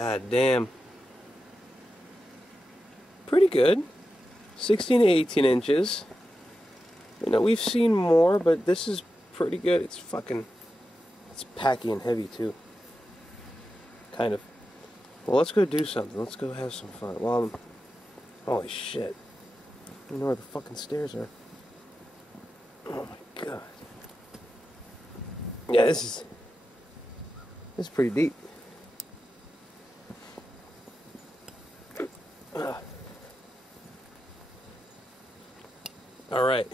God damn. Pretty good. 16 to 18 inches. You know, we've seen more, but this is pretty good. It's packy and heavy too. Kind of. Well, let's go do something. Let's go have some fun. Well, holy shit. I don't know where the fucking stairs are. Oh my god. Yeah, this is pretty deep. Alright.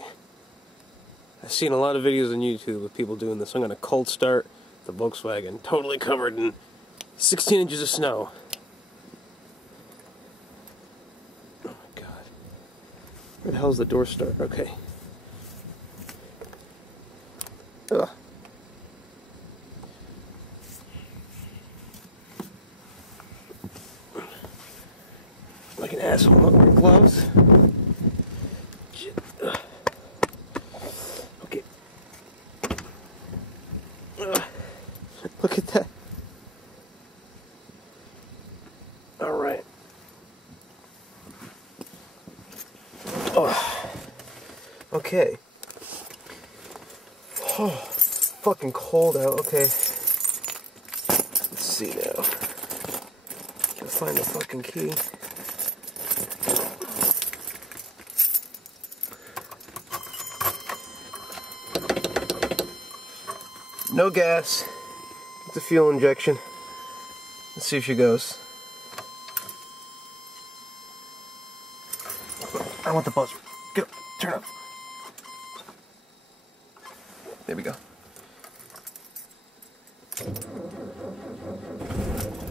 I've seen a lot of videos on YouTube of people doing this. I'm going to cold start the Volkswagen, totally covered in 16 inches of snow. Oh my god. Where the hell's the door start? Okay. Ugh. Like an asshole, I'm not wearing gloves. Shit. Ugh. Okay. Ugh. Look at that. Alright. Oh. Okay. Oh, fucking cold out. Okay. Let's see now. Gotta find the fucking key. No gas. It's a fuel injection. Let's see if she goes. I want the buzzer. Get up. Turn up. There we go.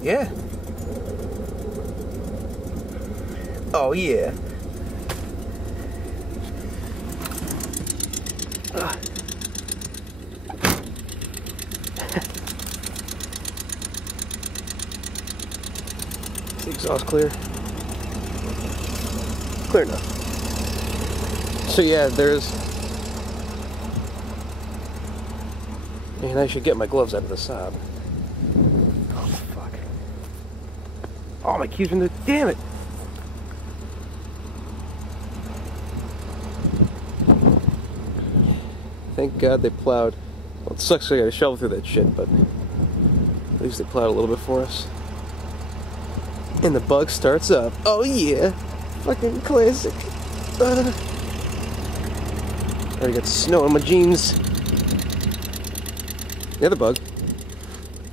Yeah. Oh yeah. Is the exhaust clear? Clear enough. So yeah, there's... Man, I should get my gloves out of the sob. Oh, fuck. Oh, my keys are in the... Damn it! Thank God they plowed. Well, it sucks I gotta shovel through that shit, but... At least they plowed a little bit for us. And the bug starts up. Oh yeah! Fucking classic. I already got snow on my jeans. The other bug.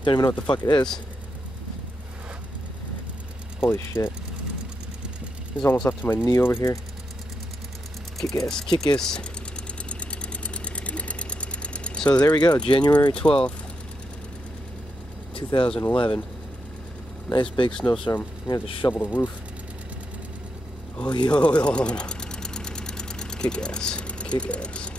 Don't even know what the fuck it is. Holy shit. It's almost up to my knee over here. Kick ass, kick ass. So there we go, January 12th, 2011. Nice big snowstorm. I'm gonna have to shovel the roof. Oh yo, kick ass, kick ass.